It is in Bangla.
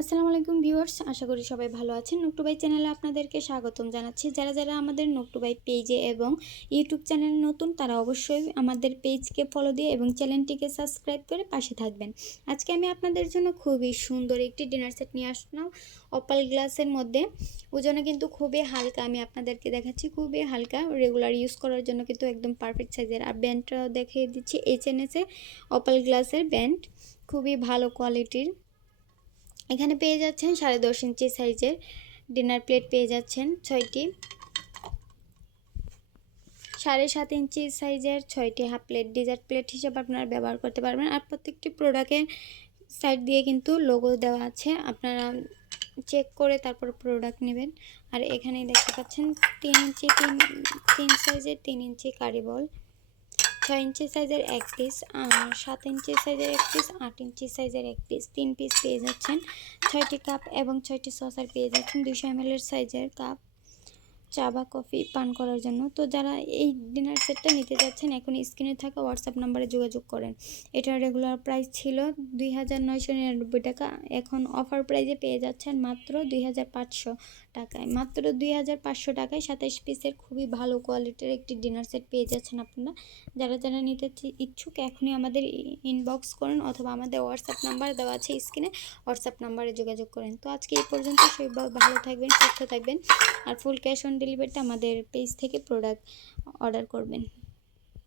আসসালামু আলাইকুম ভিউয়ার্স, আশা করি সবাই ভালো আছেন। নকটুবাই চ্যানেলে আপনাদেরকে স্বাগতম জানাচ্ছি। যারা আমাদের নকটুবাই পেজে এবং ইউটিউব চ্যানেলে নতুন, তারা অবশ্যই আমাদের পেজকে ফলো দিয়ে এবং চ্যানেলটিকে সাবস্ক্রাইব করে পাশে থাকবেন। আজকে আমি আপনাদের জন্য খুবই সুন্দর একটি ডিনার সেট নিয়ে আসলাম অপাল গ্লাসের মধ্যে। ওজনে কিন্তু খুবই হালকা, আমি আপনাদেরকে দেখাচ্ছি, খুবই হালকা, রেগুলার ইউজ করার জন্য কিন্তু একদম পারফেক্ট সাইজের। আর ব্যান্ডটা দেখিয়ে দিচ্ছি, এইচএনএসে অপাল গ্লাসের ব্যান্ড, খুবই ভালো কোয়ালিটির। এখানে পেয়ে যাচ্ছেন 10.5 ইঞ্চি সাইজের ডিনার প্লেট, পেয়ে যাচ্ছেন 6টি, 7.5 ইঞ্চি সাইজের 6টি হাফ প্লেট, ডিজার্ট প্লেট হিসেবে আপনারা ব্যবহার করতে পারবেন। আর প্রত্যেকটি প্রোডাক্টের সাইড দিয়ে কিন্তু লোগো দেওয়া আছে, আপনারা চেক করে তারপর প্রোডাক্ট নেবেন। আর এখানেই দেখতে পাচ্ছেন 3 ইঞ্চি 3 সাইজের 3 ইঞ্চি কারি বল, 6 ইঞ্চি সাইজের 1 পিস, 7 ইঞ্চি সাইজের 1 পিস, 8 ইঞ্চি সাইজের 1 পিস, 3 পিস পেয়ে যাচ্ছেন। 6টি কাপ এবং 6টি সসার পেয়ে যাচ্ছেন। 200 ml সাইজের কাপ চা বা কফি পান করার জন্য। তো যারা এই ডিনার সেটটা নিতে যাচ্ছেন, এখন স্ক্রিনে থাকা হোয়াটসঅ্যাপ নাম্বারে যোগাযোগ করেন। এটার রেগুলার প্রাইস ছিল 2999 টাকা, এখন অফার প্রাইজে পেয়ে যাচ্ছেন মাত্র 2500 টাকায়। মাত্র 2500 টাকায় 27 পিসের খুবই ভালো কোয়ালিটির একটি ডিনার সেট পেয়ে যাচ্ছেন আপনারা। যারা নিতে ইচ্ছুক, এখনই আমাদের ইনবক্স করেন অথবা আমাদের হোয়াটসঅ্যাপ নাম্বার দেওয়া আছে স্ক্রিনে, হোয়াটসঅ্যাপ নাম্বারে যোগাযোগ করেন। তো আজকে এই পর্যন্ত, সবাই ভালো থাকবেন, সুস্থ থাকবেন। আর ফুল ক্যাশ অন ডেলিভারিতে আমাদের পেজ থেকে প্রোডাক্ট অর্ডার করবেন।